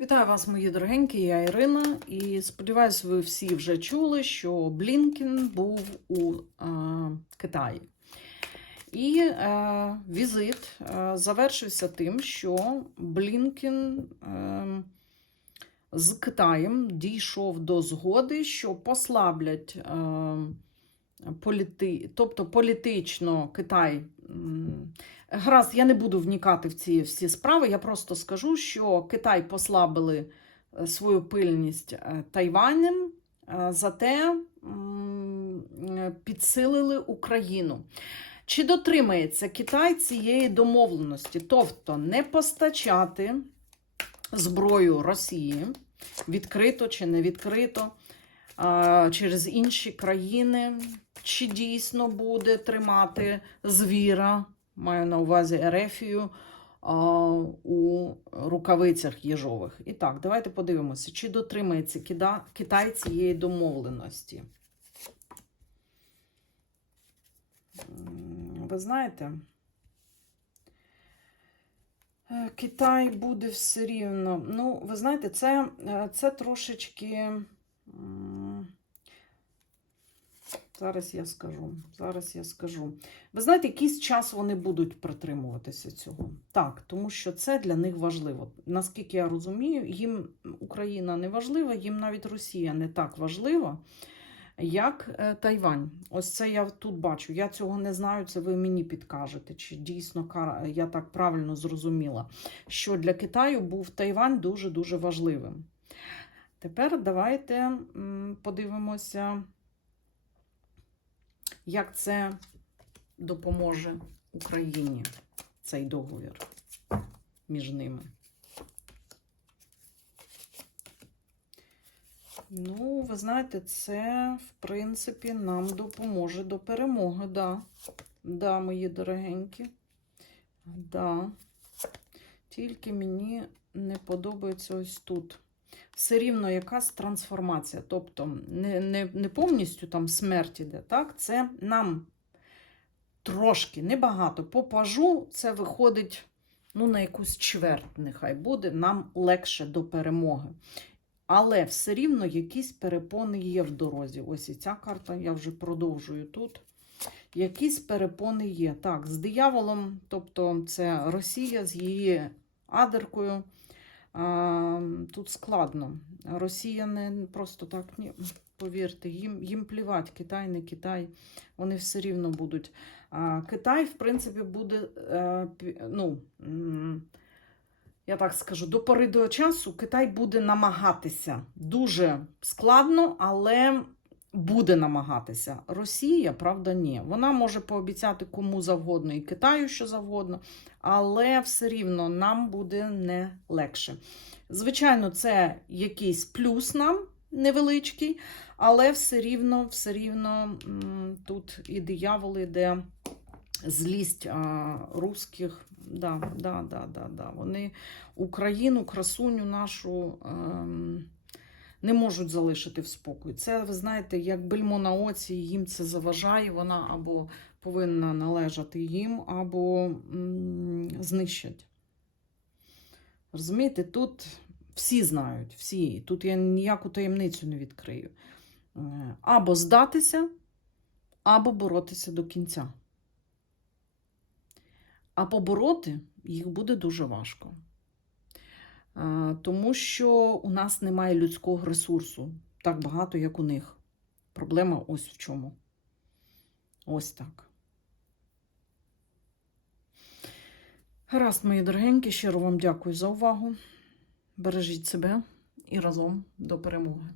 Вітаю вас, мої дорогенькі, я Ірина. І сподіваюся, ви всі вже чули, що Блінкен був у е, Китаї. І е, візит е, завершився тим, що Блінкен е, з Китаєм дійшов до згоди, що послаблять, е, політи, тобто політично Китай. м, Гаразд, я не буду вникати в ці всі справи. Я просто скажу, що Китай послабили е, свою пильність е, Тайванем, е, зате підсилили Україну. Чи дотримається Китай цієї домовленості? Тобто не постачати зброю Росії відкрито чи не відкрито через інші країни, чи дійсно буде тримати звіра, маю на увазі Ерефію, у рукавицях їжових. І так, давайте подивимося, чи дотримається Китай цієї домовленості. Ви знаєте, е, Китай буде все рівно. Ну, ви знаєте, це, е, це трошечки. м, Зараз я скажу. Зараз я скажу. Ви знаєте, якийсь час вони будуть притримуватися цього. Так, тому що це для них важливо. Наскільки я розумію, їм Україна не важлива, їм навіть Росія не так важлива, як е, Тайвань. Ось це я тут бачу. Я цього не знаю, це ви мені підкажете, чи дійсно я так правильно зрозуміла, що для Китаю був Тайвань дуже-дуже важливим. Тепер давайте подивимося, як це допоможе Україні, цей договір між ними. Ну, ви знаєте, це, в принципі, нам допоможе до перемоги, да. Да, мої дорогенькі. Да. Тільки мені не подобається ось тут. Все рівно якась трансформація. Тобто не, не, не повністю там смерть іде, так? Це нам трошки, небагато. По пажу це виходить ну, на якусь чверть, нехай буде, нам легше до перемоги. Але все рівно якісь перепони є в дорозі. Ось і ця карта, я вже продовжую тут. Якісь перепони є. Так, з дияволом, тобто це Росія з її адеркою. А, тут складно. Росія не просто так, ні, повірте, їм, їм плівать, Китай, не Китай, вони все рівно будуть. Китай, в принципі, буде, е, ну, я так скажу, до пори до часу Китай буде намагатися. Дуже складно, але буде намагатися. Росія, правда, ні. Вона може пообіцяти кому завгодно і Китаю що завгодно, але все рівно нам буде не легше. Звичайно, це якийсь плюс нам невеличкий, але все рівно, все рівно тут і диявол іде, злість а, русських. Да, да, да, да, да. Вони Україну, красуню нашу ем, не можуть залишити в спокій. Це, ви знаєте, як бельмо на оці, їм це заважає, вона або повинна належати їм, або знищать. Розумієте, тут всі знають, всі. Тут я ніяку таємницю не відкрию. Е, Або здатися, або боротися до кінця. А побороти їх буде дуже важко. Тому що у нас немає людського ресурсу так багато, як у них. Проблема ось в чому. Ось так. Гаразд, мої дорогенькі, щиро вам дякую за увагу. Бережіть себе і разом до перемоги.